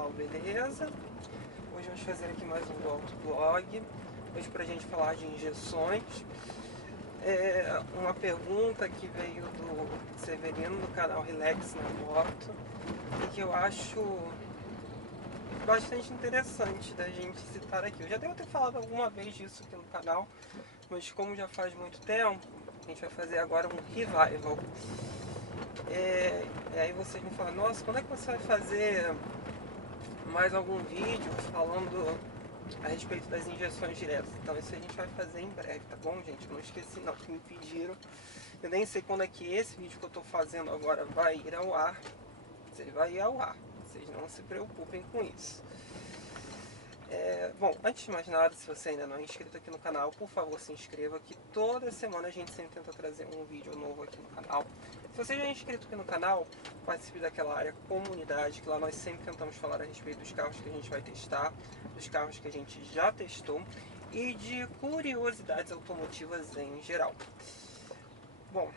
pessoal, beleza? Hoje vamos fazer aqui mais um autoblog. Hoje pra gente falar de injeções. Uma pergunta que veio do Severino do canal Relax na Moto e que eu acho bastante interessante da gente citar aqui. Eu já devo ter falado alguma vez disso aqui no canal, mas como já faz muito tempo, a gente vai fazer agora um revival. E aí vocês me falam, nossa, quando é que você vai fazer mais algum vídeo falando a respeito das injeções diretas? Então isso a gente vai fazer em breve, tá bom, gente? Eu não esqueci não, que me pediram. Eu nem sei quando é que esse vídeo que eu tô fazendo agora vai ir ao ar. Ele vai ir ao ar, vocês não se preocupem com isso. Bom, antes de mais nada, se você ainda não é inscrito aqui no canal, por favor se inscreva, que toda semana a gente sempre tenta trazer um vídeo novo aqui no canal. Se você já é inscrito aqui no canal, participe daquela área comunidade, que lá nós sempre tentamos falar a respeito dos carros que a gente vai testar, dos carros que a gente já testou e de curiosidades automotivas em geral. Bom,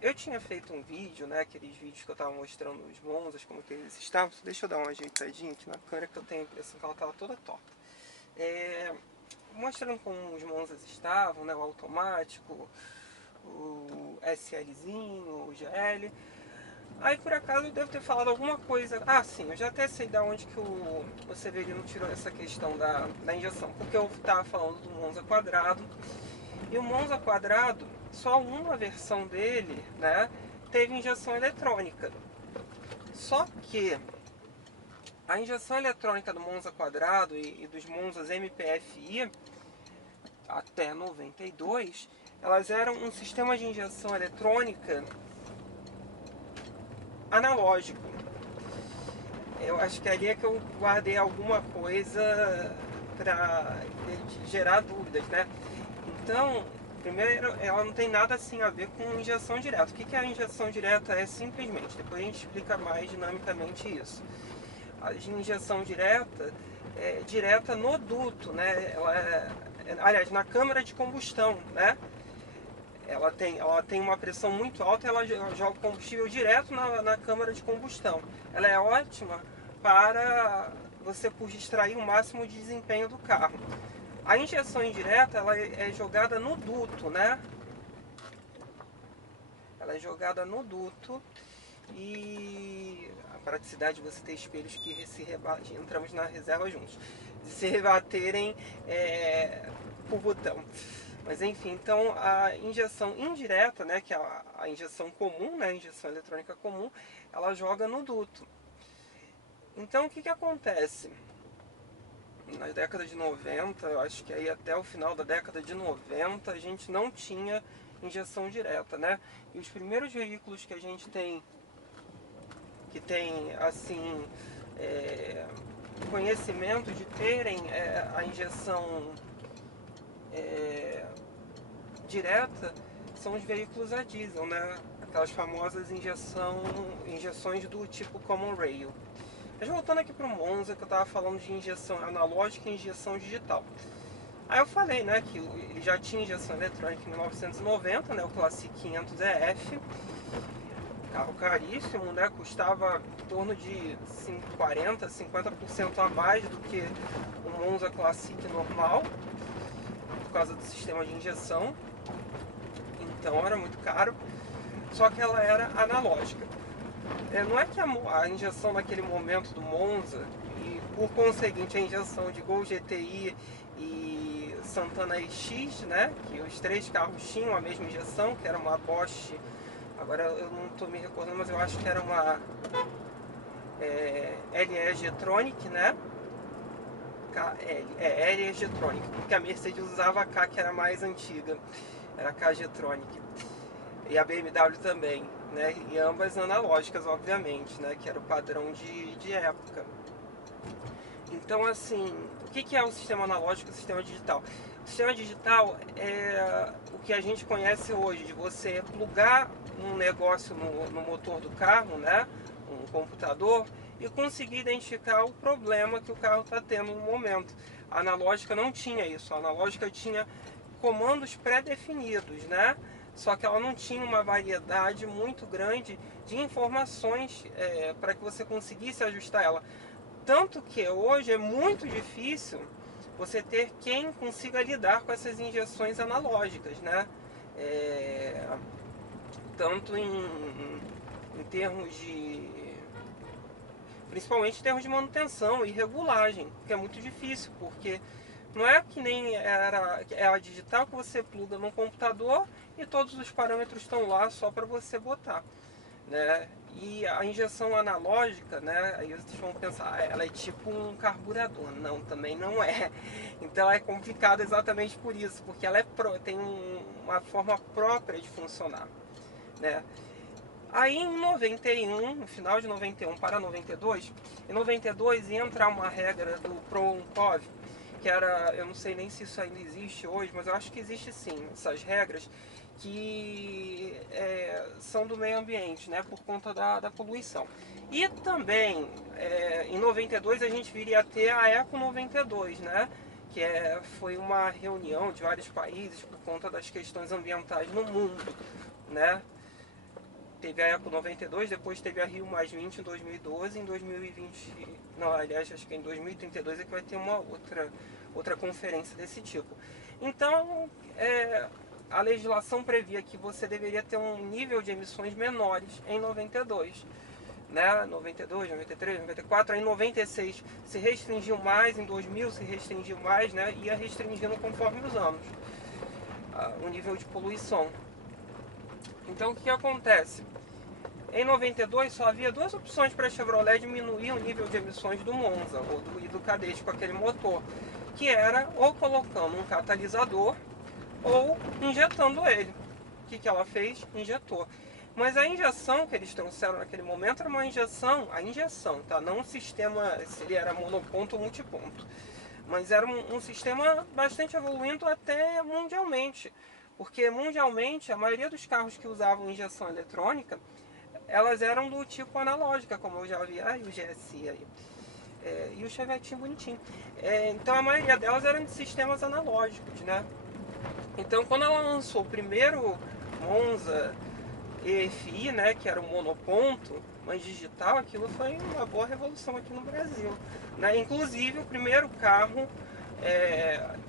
eu tinha feito um vídeo, né, aqueles vídeos que eu tava mostrando os Monzas, como que eles estavam. Deixa eu dar uma ajeitadinha aqui na câmera, que eu tenho a impressão que ela tava toda torta. Mostrando como os Monzas estavam, né, o automático, o SLzinho, o GL. Aí por acaso eu devo ter falado alguma coisa. Ah, sim, eu já até sei de onde que o Severino tirou essa questão da injeção, porque eu tava falando do Monza quadrado. E o Monza quadrado, só uma versão dele, né, teve injeção eletrônica. Só que a injeção eletrônica do Monza quadrado e dos Monzas MPFI até 92, elas eram um sistema de injeção eletrônica analógico. Eu acho que ali é que eu guardei alguma coisa para gerar dúvidas, né? Então, primeiro, ela não tem nada assim a ver com injeção direta. O que é a injeção direta? É simplesmente, depois a gente explica mais dinamicamente isso. A injeção direta é direta no duto, né? Aliás, na câmara de combustão, né? Ela tem uma pressão muito alta e ela joga combustível direto na câmara de combustão. Ela é ótima para você extrair o máximo de desempenho do carro. A injeção indireta, ela é jogada no duto, né? Ela é jogada no duto e a praticidade de você ter espelhos que se rebatem, entramos na reserva juntos, de se rebaterem por botão. Mas enfim, então a injeção indireta, né, que é a injeção comum, né, a injeção eletrônica comum, ela joga no duto. Então o que acontece? Na década de 90, eu acho que aí até o final da década de 90, a gente não tinha injeção direta, né? E os primeiros veículos que a gente tem, que tem assim, conhecimento de terem a injeção direta, são os veículos a diesel, né? Aquelas famosas injeções do tipo Common Rail. Mas voltando aqui para o Monza, que eu estava falando de injeção analógica e injeção digital. Aí eu falei, né, que ele já tinha injeção eletrônica em 1990, né, o Classic 500 EF, carro caríssimo, né, custava em torno de 40, 50% a mais do que o Monza Classic normal, por causa do sistema de injeção, então era muito caro, só que ela era analógica. Não é que a injeção naquele momento do Monza, e por conseguinte a injeção de Gol GTI e Santana X, né, que os três carros tinham a mesma injeção, que era uma Bosch, agora eu não estou me recordando, mas eu acho que era uma LE G-Tronic, né, LE G-Tronic, porque a Mercedes usava a K, que era mais antiga, era a K G-Tronic. E a BMW também, né? E ambas analógicas, obviamente, né? Que era o padrão de época. Então, assim, o que é o sistema analógico e o sistema digital? O sistema digital é o que a gente conhece hoje, de você plugar um negócio no motor do carro, né? Um computador, e conseguir identificar o problema que o carro está tendo no momento. A analógica não tinha isso, a analógica tinha comandos pré-definidos, né? só que ela não tinha uma variedade muito grande de informações para que você conseguisse ajustar ela. Tanto que hoje é muito difícil você ter quem consiga lidar com essas injeções analógicas, né? Tanto em termos de... principalmente em termos de manutenção e regulagem, que é muito difícil, porque não é que nem é a digital que você pluga no computador e todos os parâmetros estão lá só para você botar, né? E a injeção analógica, né? Aí vocês vão pensar, ela é tipo um carburador. Não, também não é. Então é complicado exatamente por isso, porque ela tem uma forma própria de funcionar, né? Aí em 91, no final de 91 para 92, em 92 entra uma regra do PROONCOV, que era, eu não sei nem se isso ainda existe hoje, mas eu acho que existe sim, essas regras que são do meio ambiente, né, por conta da poluição. E também, em 92 a gente viria a ter a ECO 92, né, que foi uma reunião de vários países por conta das questões ambientais no mundo, né. Teve a ECO 92, depois teve a Rio Mais 20 em 2012, em 2020, não, aliás, acho que em 2032 é que vai ter uma outra conferência desse tipo. Então, a legislação previa que você deveria ter um nível de emissões menores em 92, né? 92, 93, 94, aí em 96 se restringiu mais, em 2000 se restringiu mais, né? Ia restringindo conforme os anos o nível de poluição. Então o que acontece? Em 92 só havia duas opções para a Chevrolet diminuir o nível de emissões do Monza e do Cadete com aquele motor, que era ou colocando um catalisador ou injetando ele. O que ela fez? Injetou. Mas a injeção que eles trouxeram naquele momento era uma injeção, tá? Não um sistema, se ele era monoponto ou multiponto. Mas era um sistema bastante evoluído até mundialmente. Porque mundialmente a maioria dos carros que usavam injeção eletrônica, elas eram do tipo analógica, como eu já vi, o GSI aí. E o Chevetinho bonitinho. Então a maioria delas eram de sistemas analógicos, né? Então quando ela lançou o primeiro Monza EFI, né, que era o monoponto, mas digital, aquilo foi uma boa revolução aqui no Brasil, né? Inclusive o primeiro carro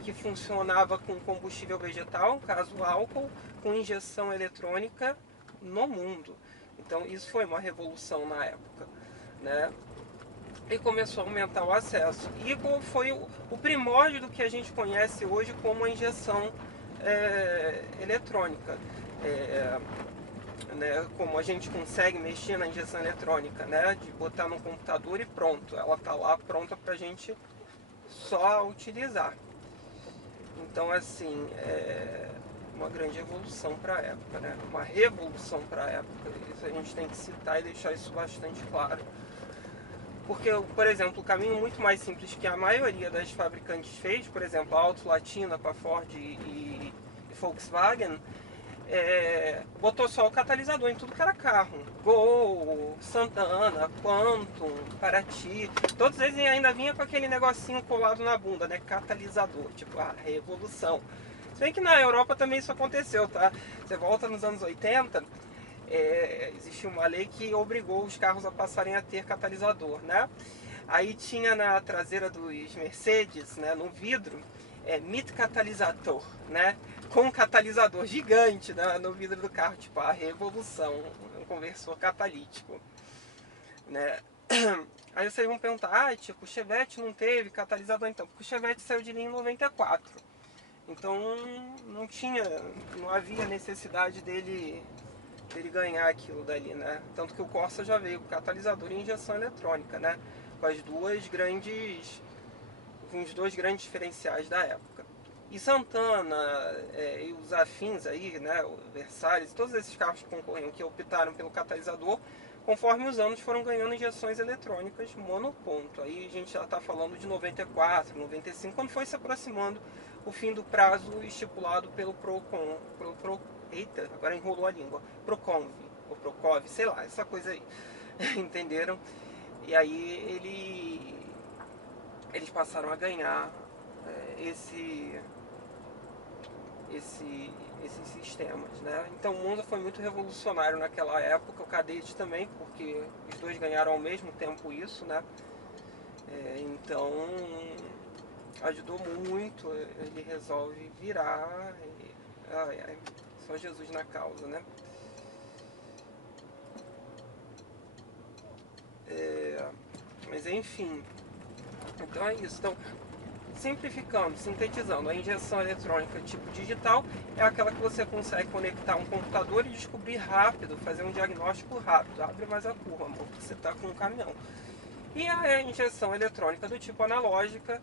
que funcionava com combustível vegetal, no caso álcool, com injeção eletrônica no mundo. Então isso foi uma revolução na época, né? E começou a aumentar o acesso. E foi o primórdio do que a gente conhece hoje como a injeção eletrônica. Né, como a gente consegue mexer na injeção eletrônica, né, de botar no computador e pronto, ela está lá pronta para a gente só utilizar. Então, assim, uma grande evolução para a época, né? Uma revolução para a época. Isso a gente tem que citar e deixar isso bastante claro. Porque, por exemplo, o caminho muito mais simples que a maioria das fabricantes fez, por exemplo, a Auto Latina com a Ford e Volkswagen, botou só o catalisador em tudo que era carro. Gol, Santana, Quantum, Paraty, todos eles ainda vinham com aquele negocinho colado na bunda, né? Catalisador, tipo, a revolução. Se bem que na Europa também isso aconteceu, tá? Você volta nos anos 80, existiu uma lei que obrigou os carros a passarem a ter catalisador, né? Aí tinha na traseira dos Mercedes, né, no vidro, mit catalisador, né? Com um catalisador gigante, né, no vidro do carro, tipo a revolução, um conversor catalítico, né? Aí vocês vão perguntar, tipo, o Chevette não teve catalisador então, porque o Chevette saiu de linha em 94. Então não havia necessidade dele ganhar aquilo dali, né? Tanto que o Corsa já veio com catalisador e injeção eletrônica, né? Com os dois grandes diferenciais da época. E Santana e os afins aí, né? O Versalhes, todos esses carros que concorriam, que optaram pelo catalisador, conforme os anos foram ganhando injeções eletrônicas monoponto. Aí a gente já está falando de 94, 95, quando foi se aproximando o fim do prazo estipulado pelo eita, agora enrolou a língua. Proconv, ou Procov, sei lá, essa coisa aí. Entenderam? E aí eles passaram a ganhar esses sistemas, né? Então o Monza foi muito revolucionário naquela época, o Cadete também, porque os dois ganharam ao mesmo tempo isso, né? Então ajudou muito, ele resolve virar, só Jesus na causa, né? Mas enfim, então é isso. Então, simplificando, sintetizando, a injeção eletrônica tipo digital é aquela que você consegue conectar um computador e descobrir rápido, fazer um diagnóstico rápido. Abre mais a curva, amor, você está com um caminhão. E a injeção eletrônica do tipo analógica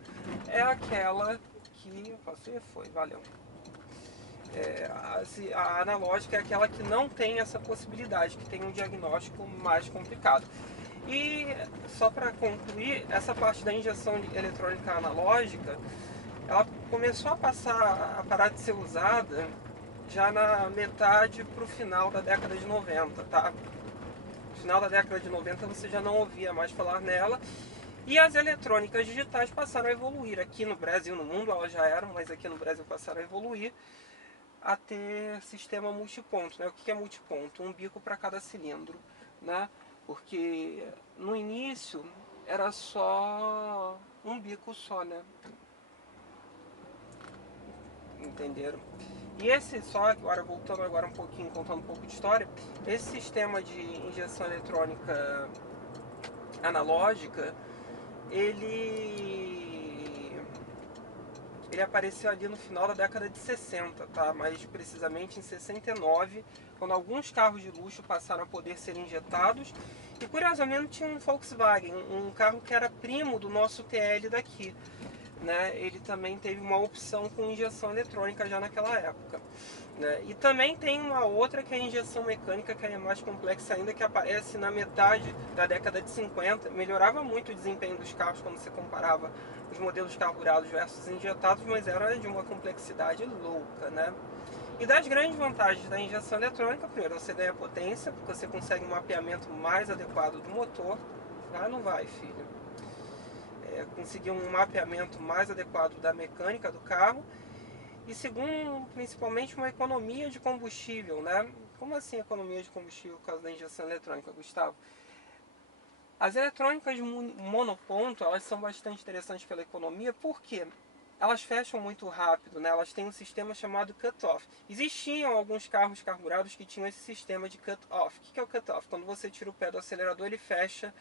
é aquela que... Posso ir? Foi, valeu. A analógica é aquela que não tem essa possibilidade, que tem um diagnóstico mais complicado. E só para concluir, essa parte da injeção eletrônica analógica, ela começou a parar de ser usada já na metade para o final da década de 90, tá? No final da década de 90 você já não ouvia mais falar nela, e as eletrônicas digitais passaram a evoluir. Aqui no Brasil, no mundo elas já eram, mas aqui no Brasil passaram a evoluir a ter sistema multiponto, né? O que é multiponto? Um bico para cada cilindro, né? Porque no início era só um bico só, né? Entenderam? E esse só, agora voltando agora um pouquinho, contando um pouco de história, esse sistema de injeção eletrônica analógica, ele apareceu ali no final da década de 60, tá? Mais precisamente em 69, quando alguns carros de luxo passaram a poder ser injetados. E curiosamente tinha um Volkswagen, um carro que era primo do nosso TL daqui, né? Ele também teve uma opção com injeção eletrônica já naquela época, né? E também tem uma outra que é a injeção mecânica, que é mais complexa ainda, que aparece na metade da década de 50. Melhorava muito o desempenho dos carros quando você comparava os modelos carburados versus injetados, mas era de uma complexidade louca, né? E das grandes vantagens da injeção eletrônica, primeiro, você ganha potência, porque você consegue um mapeamento mais adequado do motor. Ah, não vai, filho. Conseguir um mapeamento mais adequado da mecânica do carro. E segundo, principalmente uma economia de combustível, né? Como assim economia de combustível por causa da injeção eletrônica, Gustavo? As eletrônicas monoponto, elas são bastante interessantes pela economia, porque elas fecham muito rápido, né? Elas têm um sistema chamado cut-off. Existiam alguns carros carburados que tinham esse sistema de cut-off. O que é o cut-off? Quando você tira o pé do acelerador, ele fecha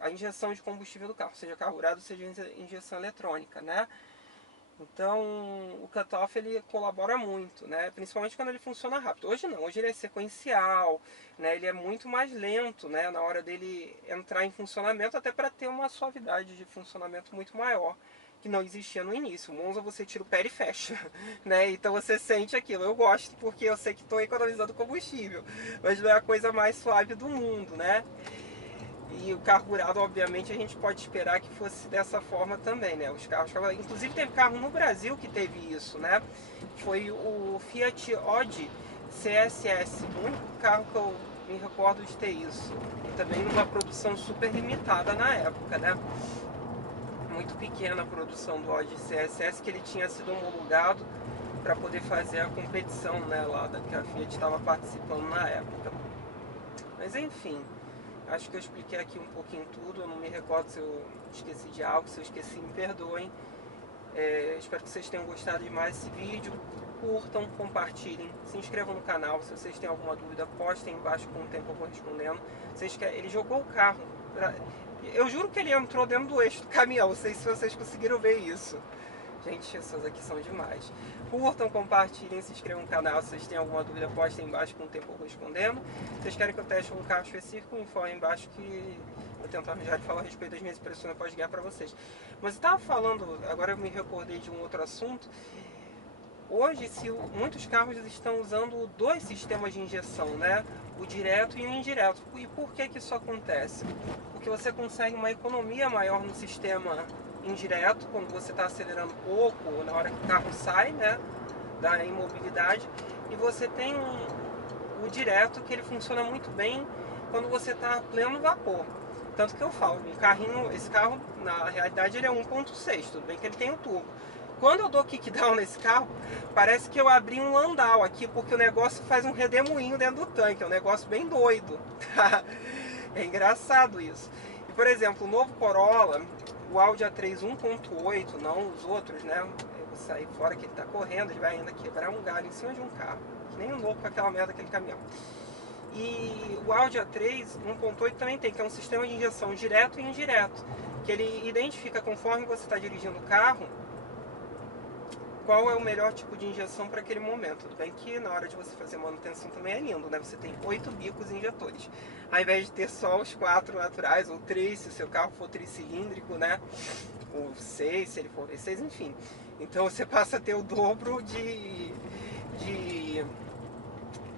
a injeção de combustível do carro, seja carburado, seja injeção eletrônica, né? Então o cut-off ele colabora muito, né? Principalmente quando ele funciona rápido. Hoje não, hoje ele é sequencial, né? Ele é muito mais lento, né? Na hora dele entrar em funcionamento, até para ter uma suavidade de funcionamento muito maior, que não existia no início. O Monza você tira o pé e fecha, né? Então você sente aquilo. Eu gosto porque eu sei que estou economizando combustível, mas não é a coisa mais suave do mundo, né? E o carburado, obviamente, a gente pode esperar que fosse dessa forma também, né? Os carros, inclusive teve carro no Brasil que teve isso, né? Foi o Fiat Odd CSS, o único carro que eu me recordo de ter isso. E também numa produção super limitada na época, né? Muito pequena a produção do Odd CSS, que ele tinha sido homologado para poder fazer a competição, né? Lá que a Fiat estava participando na época. Mas enfim. Acho que eu expliquei aqui um pouquinho tudo. Eu não me recordo se eu esqueci de algo. Se eu esqueci, me perdoem. Espero que vocês tenham gostado de mais esse vídeo. Curtam, compartilhem, se inscrevam no canal. Se vocês têm alguma dúvida, postem embaixo, com o tempo eu vou respondendo. Ele jogou o carro. Eu juro que ele entrou dentro do eixo do caminhão. Não sei se vocês conseguiram ver isso. Gente, essas aqui são demais. Curtam, compartilhem, se inscrevam no canal. Se vocês têm alguma dúvida, postem embaixo, com o tempo eu vou respondendo. Se vocês querem que eu teste um carro específico, informem embaixo que eu tento arranjar de falar a respeito das minhas impressões após guiar para vocês. Mas eu estava falando, agora eu me recordei de um outro assunto. Hoje, muitos carros estão usando dois sistemas de injeção, né? O direto e o indireto. E por que isso acontece? Porque você consegue uma economia maior no sistema indireto, quando você está acelerando pouco, ou na hora que o carro sai, né, da imobilidade, e você tem o direto, que ele funciona muito bem quando você está a pleno vapor. Tanto que eu falo, esse carro, na realidade, ele é 1.6, tudo bem que ele tem o turbo. Quando eu dou kickdown nesse carro, parece que eu abri um landau aqui, porque o negócio faz um redemoinho dentro do tanque, é um negócio bem doido. É engraçado isso. E, por exemplo, o novo Corolla, o Audi A3 1.8, não os outros, né? Eu vou sair fora que ele tá correndo, ele vai ainda quebrar um galho em cima de um carro. Que nem um louco com aquela merda daquele caminhão. E o Audi A3 1.8 também tem, que é um sistema de injeção direto e indireto, que ele identifica conforme você está dirigindo o carro qual é o melhor tipo de injeção para aquele momento. Tudo bem que na hora de você fazer manutenção também é lindo, né? Você tem 8 bicos injetores, ao invés de ter só os 4 naturais, ou 3 se o seu carro for tricilíndrico, né? Ou 6 se ele for V6, enfim. Então você passa a ter o dobro de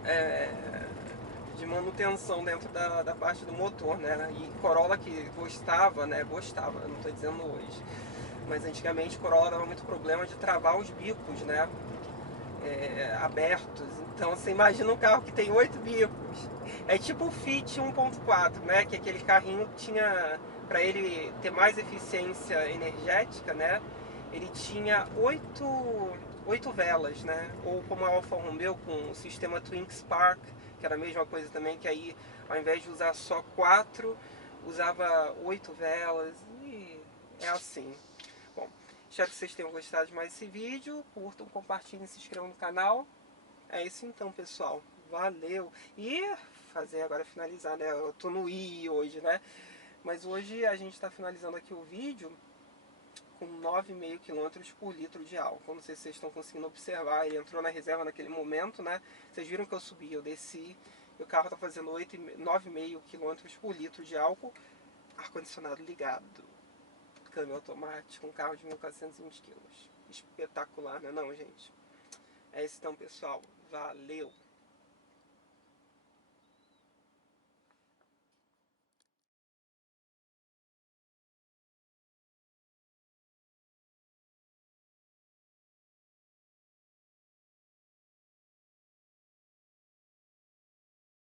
é, de manutenção dentro da parte do motor, né? E Corolla que gostava, né? Gostava, não estou dizendo hoje, mas antigamente Corolla dava muito problema de travar os bicos, né? Abertos. Então você imagina um carro que tem 8 bicos. É tipo o Fit 1.4, né? Que aquele carrinho tinha, para ele ter mais eficiência energética, né? Ele tinha 8 velas, né? Ou como a Alfa Romeo com o sistema Twin Spark, que era a mesma coisa também, que aí ao invés de usar só 4, usava 8 velas. E é assim. Bom, espero que vocês tenham gostado de mais esse vídeo. Curtam, compartilhem, se inscrevam no canal. É isso então, pessoal. Valeu! E fazer agora finalizar, né? Eu tô no I hoje, né? Mas hoje a gente está finalizando aqui o vídeo com 9,5 km por litro de álcool. Não sei se vocês estão conseguindo observar. Ele entrou na reserva naquele momento, né? Vocês viram que eu subi, eu desci. E o carro está fazendo 9,5 km por litro de álcool. Ar-condicionado ligado. Câmbio automático, um carro de 1.420 kg. Espetacular, né não, gente? É isso então, pessoal. Valeu!